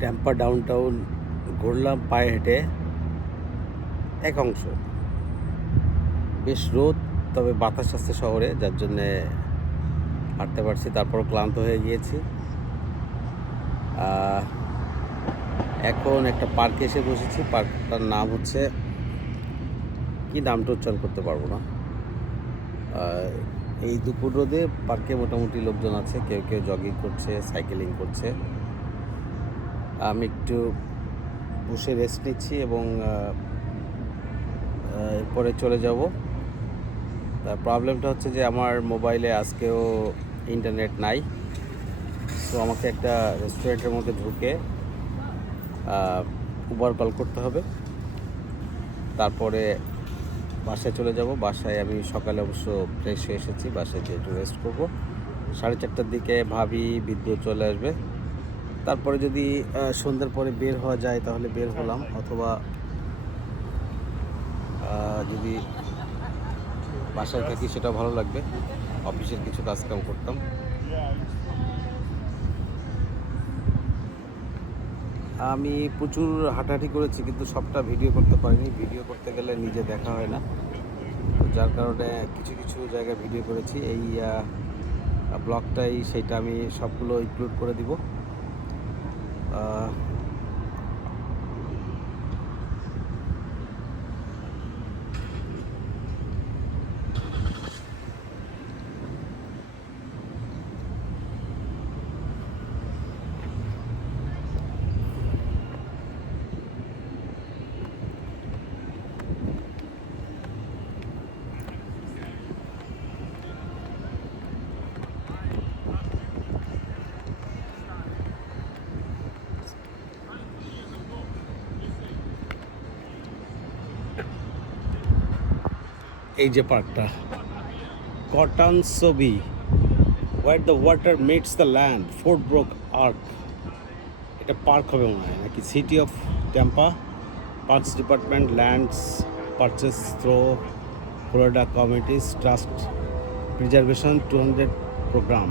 Tampa downtown ঘুরলাম পায়ে হেঁটে এক অংশ। বেশ রোদ, তবে বাতাস আসছে শহরে, যার জন্যে হাঁটতে পারছি। তারপরও ক্লান্ত হয়ে গিয়েছি। এখন একটা পার্কে এসে বসেছি। পার্কটার নাম হচ্ছে কি, নামটা উচ্চারণ করতে পারবো না। এই দুপুর রোদে পার্কে মোটামুটি লোকজন আছে, কেউ কেউ জগিং করছে, সাইকেলিং করছে। আমি একটু বসে রেস্ট নিচ্ছি এবং এরপরে চলে যাব। তার প্রবলেমটা হচ্ছে যে আমার মোবাইলে আজকেও ইন্টারনেট নাই। সো আমাকে একটা রেস্টুরেন্টের মধ্যে ঢুকে উবার কল করতে হবে। তারপরে বাসায় চলে যাব। বাসায় আমি সকালে অবশ্য ফ্রেশ হয়ে এসেছি, বাসায় গিয়ে একটু রেস্ট করবো। 4:30টার দিকে ভাবি বিদ্যুৎ চলে আসবে। তারপরে যদি সন্ধ্যার পরে বের হওয়া যায় তাহলে বের হলাম, অথবা যদি বাসায় থাকি সেটা ভালো লাগবে। অফিসের কিছু কাজকাম করতাম। আমি প্রচুর হাঁটাহাঁটি করেছি, কিন্তু সবটা ভিডিও করতে পারিনি। ভিডিও করতে গেলে নিজে দেখা হয় না, তো যার কারণে কিছু কিছু জায়গায় ভিডিও করেছি। এই ব্লগটাই সেইটা আমি সবগুলো ইনক্লুড করে দিব। এই যে পার্কটা, Cotanchobee, where the water meets the land, Fort Brooke park. এটা পার্ক হবে মনে হয়, নাকি City of Tampa Parks Department lands purchase through Florida Communities Trust Preservation 200 programme.